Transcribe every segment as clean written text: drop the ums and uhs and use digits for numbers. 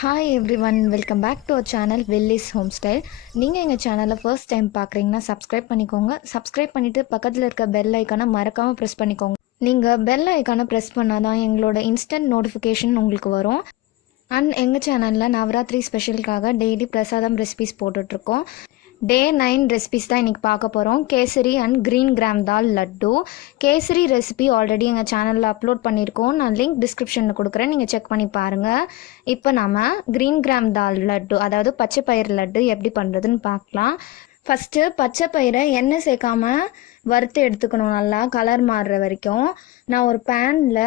Hi everyone, welcome back to our channel Willis Homestyle. நீங்கள் எங்கள் சேனலில் ஃபர்ஸ்ட் டைம் பார்க்குறீங்கன்னா சப்ஸ்கிரைப் பண்ணிக்கோங்க. சப்ஸ்கிரைப் பண்ணிவிட்டு பக்கத்தில் இருக்க பெல் ஐக்கானை மறக்காமல் ப்ரெஸ் பண்ணிக்கோங்க. நீங்கள் பெல் ஐக்கானை ப்ரெஸ் பண்ணால் தான் எங்களோட இன்ஸ்டன்ட் நோட்டிஃபிகேஷன் உங்களுக்கு வரும். அண்ட் எங்கள் சேனலில் நவராத்திரி ஸ்பெஷலுக்காக டெய்லி பிரசாதம் ரெசிபிஸ் போட்டுட்ருக்கோம். Day 9 ரெசிபிஸ் தான் இன்றைக்கி பார்க்க போகிறோம். Kesari and green gram dal laddu. Kesari recipe already எங்கள் சேனலில் அப்லோட் பண்ணியிருக்கோம். நான் லிங்க் டிஸ்கிரிப்ஷனில் கொடுக்குறேன், நீங்கள் செக் பண்ணி பாருங்கள். இப்போ நம்ம க்ரீன் கிராம் தால் லட்டு, அதாவது பச்சை பயிர் லட்டு எப்படி பண்ணுறதுன்னு பார்க்கலாம். ஃபஸ்ட்டு பச்சை பயிரை எண்ணெய் சேர்க்காமல் வறுத்து எடுத்துக்கணும், நல்லா கலர் மாறுற வரைக்கும். நான் ஒரு பேனில்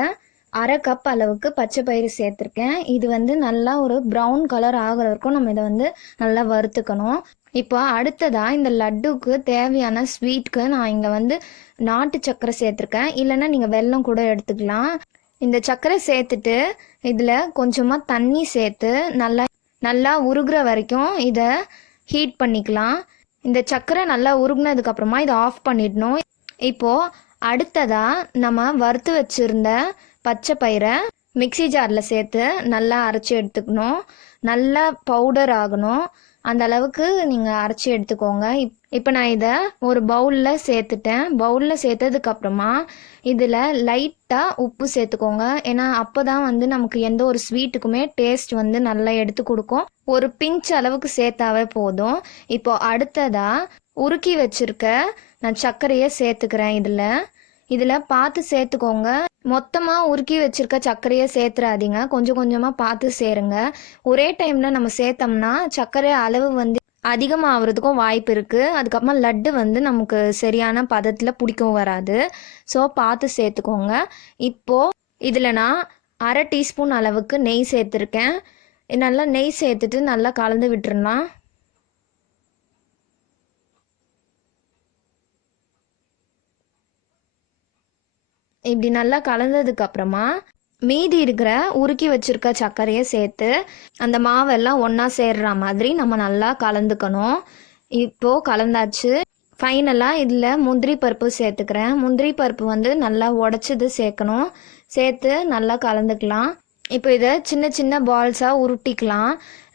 1/2 கப் அளவுக்கு பச்சை பயிறு சேர்த்துருக்கேன். இது வந்து நல்லா ஒரு ப்ரௌன் கலர் ஆகிற வரைக்கும் நம்ம இதை வந்து நல்லா வறுத்துக்கணும். இப்போ அடுத்ததாக இந்த லட்டுக்கு தேவையான ஸ்வீட்க்கு நான் இங்கே வந்து நாட்டு சர்க்கரை சேர்த்துருக்கேன், இல்லைன்னா நீங்கள் வெல்லம் கூட எடுத்துக்கலாம். இந்த சர்க்கரை சேர்த்துட்டு இதில் கொஞ்சமாக தண்ணி சேர்த்து நல்லா உருகுற வரைக்கும் இதை ஹீட் பண்ணிக்கலாம். இந்த சர்க்கரை நல்லா உருகுனதுக்கப்புறமா இதை ஆஃப் பண்ணிடணும். இப்போது அடுத்ததாக நம்ம வறுத்து வச்சுருந்த பச்சை பயிரை மிக்சி ஜாரில் சேர்த்து நல்லா அரைச்சி எடுத்துக்கணும். நல்லா பவுடர் ஆகணும், அந்த அளவுக்கு நீங்கள் அரைச்சி எடுத்துக்கோங்க. இப்போ நான் இதை ஒரு பவுலில் சேர்த்துட்டேன். பவுலில் சேர்த்ததுக்கப்புறமா இதில் லைட்டாக உப்பு சேர்த்துக்கோங்க. ஏன்னா அப்போ தான் வந்து நமக்கு எந்த ஒரு ஸ்வீட்டுக்குமே டேஸ்ட் வந்து நல்லா எடுத்து கொடுக்கும். ஒரு பிஞ்ச் அளவுக்கு சேர்த்தாவே போதும். இப்போ அடுத்ததாக உருக்கி வச்சுருக்க நான் சர்க்கரையை சேர்த்துக்கிறேன். இதில் பார்த்து சேர்த்துக்கோங்க. மொத்தமாக உருக்கி வச்சுருக்க சர்க்கரையை சேர்த்துறாதீங்க, கொஞ்சம் கொஞ்சமாக பார்த்து சேருங்க. ஒரே டைமில் நம்ம சேர்த்தோம்னா சர்க்கரை அளவு வந்து அதிகமாகிறதுக்கும் வாய்ப்பு இருக்குது. அதுக்கப்புறமா லட்டு வந்து நமக்கு சரியான பதத்தில் பிடிக்கவும் வராது. ஸோ பார்த்து சேர்த்துக்கோங்க. இப்போது இதில் நான் 1/2 டீஸ்பூன் அளவுக்கு நெய் சேர்த்துருக்கேன். நல்லா நெய் சேர்த்துட்டு நல்லா கலந்து விட்டுருலாம். இப்படி நல்லா கலந்ததுக்கப்புறமா மீதி இருக்கிற உருக்கி வச்சுருக்க சர்க்கரையை சேர்த்து அந்த மாவெல்லாம் ஒன்றா சேர்ற மாதிரி நம்ம நல்லா கலந்துக்கணும். இப்போது கலந்தாச்சு. ஃபைனலாக இதில் முந்திரி பருப்பு சேர்த்துக்கிறேன். முந்திரி பருப்பு வந்து நல்லா உடச்சது சேர்க்கணும். சேர்த்து நல்லா கலந்துக்கலாம். இப்போ இதை சின்ன சின்ன பால்ஸாக உருட்டிக்கலாம்.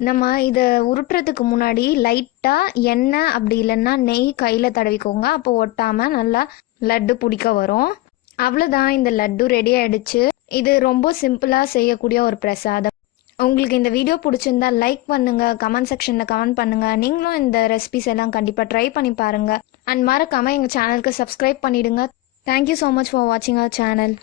நம்ம இதை உருட்டுறதுக்கு முன்னாடி லைட்டாக எண்ணெய் அப்படி இல்லைன்னா நெய் கையில் தடவிக்கோங்க. அப்போ ஒட்டாமல் நல்லா லட்டு பிடிக்க வரும். அவ்வளோதான், இந்த லட்டு ரெடி ஆகிடுச்சு. இது ரொம்ப சிம்பிளாக செய்யக்கூடிய ஒரு பிரசாதம். உங்களுக்கு இந்த வீடியோ பிடிச்சிருந்தா லைக் பண்ணுங்கள், கமெண்ட் செக்ஷனில் கமெண்ட் பண்ணுங்கள். நீங்களும் இந்த ரெசிபிஸ் எல்லாம் கண்டிப்பாக ட்ரை பண்ணி பாருங்கள். அண்ட் மறக்காமல் எங்கள் சேனலுக்கு சப்ஸ்கிரைப் பண்ணிவிடுங்க. தேங்க்யூ ஸோ மச் ஃபார் வாட்சிங் அவர் சேனல்.